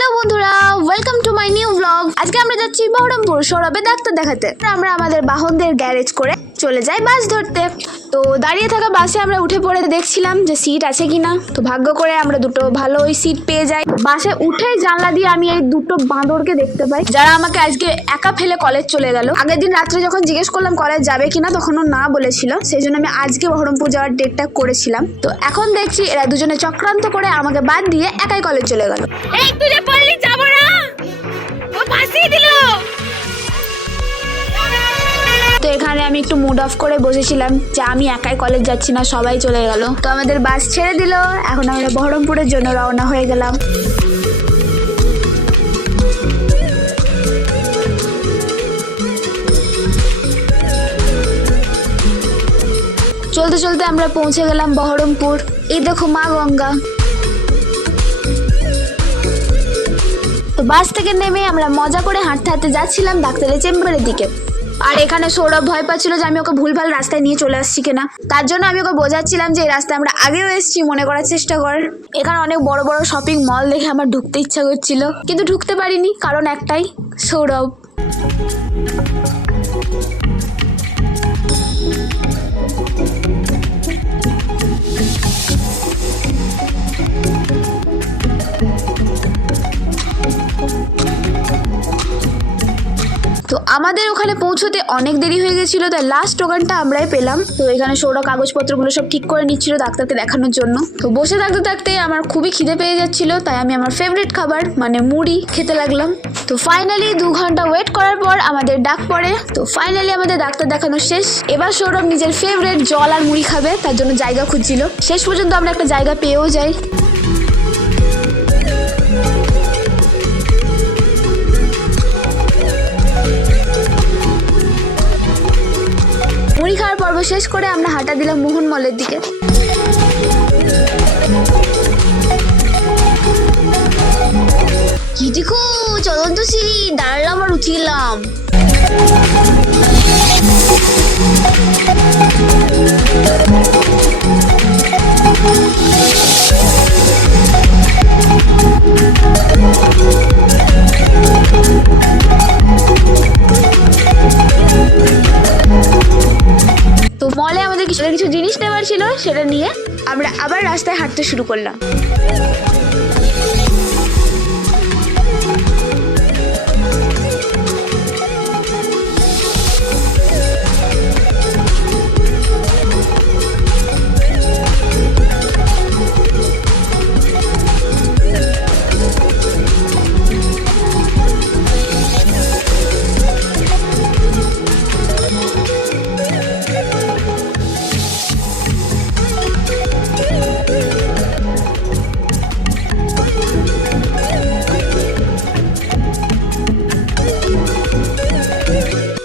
Hello বন্ধুরা, welcome to my new blog. আজকে আমরা যাচ্ছি বহরমপুর সৌরভে ডাক্তার দেখাতে। আমরা আমাদের বাহনদের গ্যারেজ করে চলে যাই বাস ধরতে। তো দাঁড়িয়ে থাকা বাসে আমরা উঠে পড়ে দেখছিলাম যে সিট আছে কিনা। তো ভাগ্য করে আমরা দুটো ভালো ওই সিট পেয়ে যাই। বাসে উঠেই জানলা দিয়ে আমি এই দুটো বাঁদরকে দেখতে পাই, যারা আমাকে আজকে একা ফেলে কলেজ চলে গেল। আগের দিন রাত্রে যখন জিজ্ঞেস করলাম কলেজ যাবে কিনা, তখনও না বলেছিল। সেই জন্য আমি আজকে বহরমপুর যাওয়ার ডেটটা করেছিলাম। তো এখন দেখছি এরা দুজনে চক্রান্ত করে আমাকে বাদ দিয়ে একাই কলেজ চলে গেল। তো এখানে আমি একটু মুড অফ করে বসেছিলাম যে আমি একাই কলেজ যাচ্ছি না, সবাই চলে গেল। তো আমাদের বাস ছেড়ে দিল। এখন আমরা বহরমপুরের জন্য রওনা হয়ে গেলাম। চলতে চলতে আমরা পৌঁছে গেলাম বহরমপুর। এই দেখো মা গঙ্গা। তো বাস থেকে নেমে আমরা মজা করে হাঁটতে হাঁটতে যাচ্ছিলাম ডাক্তারের চেম্বারের দিকে। আর এখানে সৌরভ ভয় পাচ্ছিল যে আমি ওকে ভুলভাল রাস্তায় নিয়ে চলে আসছি কিনা। তার জন্য আমি ওকে বোঝাচ্ছিলাম যে এই রাস্তায় আমরা আগেও এসেছি, মনে করার চেষ্টা কর। এখানে অনেক বড় বড় শপিং মল দেখে আমার ঢুকতে ইচ্ছা করছিল, কিন্তু ঢুকতে পারিনি, কারণ একটাই, সৌরভ। তো আমাদের ওখানে পৌঁছতে অনেক দেরি হয়ে গেছিল, তাই লাস্ট টোকেনটা আমরাই পেলাম। তো এখানে সৌরভ কাগজপত্রগুলো সব ঠিক করে নিচ্ছিল ডাক্তারকে দেখানোর জন্য। তো বসে থাকতে থাকতে আমার খুবই খিদে পেয়ে যাচ্ছিল, তাই আমি আমার ফেভারিট খাবার মানে মুড়ি খেতে লাগলাম। তো ফাইনালি 2 ঘন্টা ওয়েট করার পর আমাদের ডাক পড়ে। তো ফাইনালি আমাদের ডাক্তার দেখানো শেষ। এবার সৌরভ নিজের ফেভারিট জল আর মুড়ি খাবে, তার জন্য জায়গা খুঁজছিল। শেষ পর্যন্ত আমরা একটা জায়গা পেয়েও যাই। মুড়ি খাওয়ার পর্ব শেষ করে আমরা হাঁটা দিলাম মোহন মলের দিকে। কি দেখো, চলন্ত সিঁড়ি, দাঁড়ালাম আর উঠিলাম। তো মলে আমাদের কিছু জিনিস নেওয়ার ছিল, সেটা নিয়ে আমরা আবার রাস্তায় হাঁটতে শুরু করলাম।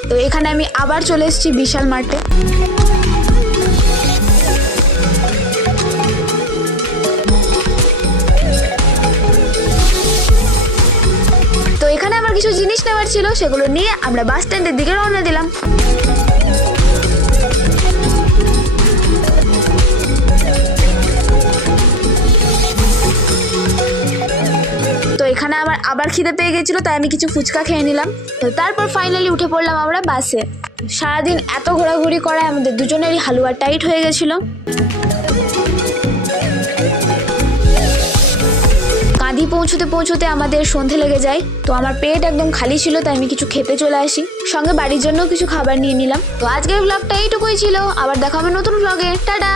তো এখানে আমি আবার চলে এসেছি বিশাল মার্টে। তো এখানে আমার কিছু জিনিস নেওয়ার ছিল, সেগুলো নিয়ে আমরা বাস স্ট্যান্ডের দিকে রওনা দিলাম। তো এখানে আমার আবার খিদে পেয়ে গেছিল, তাই আমি কিছু ফুচকা খেয়ে নিলাম। তো তারপর ফাইনালি উঠে পড়লাম আমরা বাসে। সারাদিন এত ঘোরাঘুরি করায় আমাদের দুজনেরই হালুয়া টাইট হয়ে গেছিল। কাঁদি পৌঁছতে পৌঁছতে আমাদের সন্ধে লেগে যায়। তো আমার পেট একদম খালি ছিল, তাই আমি কিছু খেতে চলে আসি, সঙ্গে বাড়ির জন্য কিছু খাবার নিয়ে নিলাম। তো আজকের ব্লগটা এইটুকুই ছিল। আবার দেখা হবে নতুন ব্লগে। টাটা।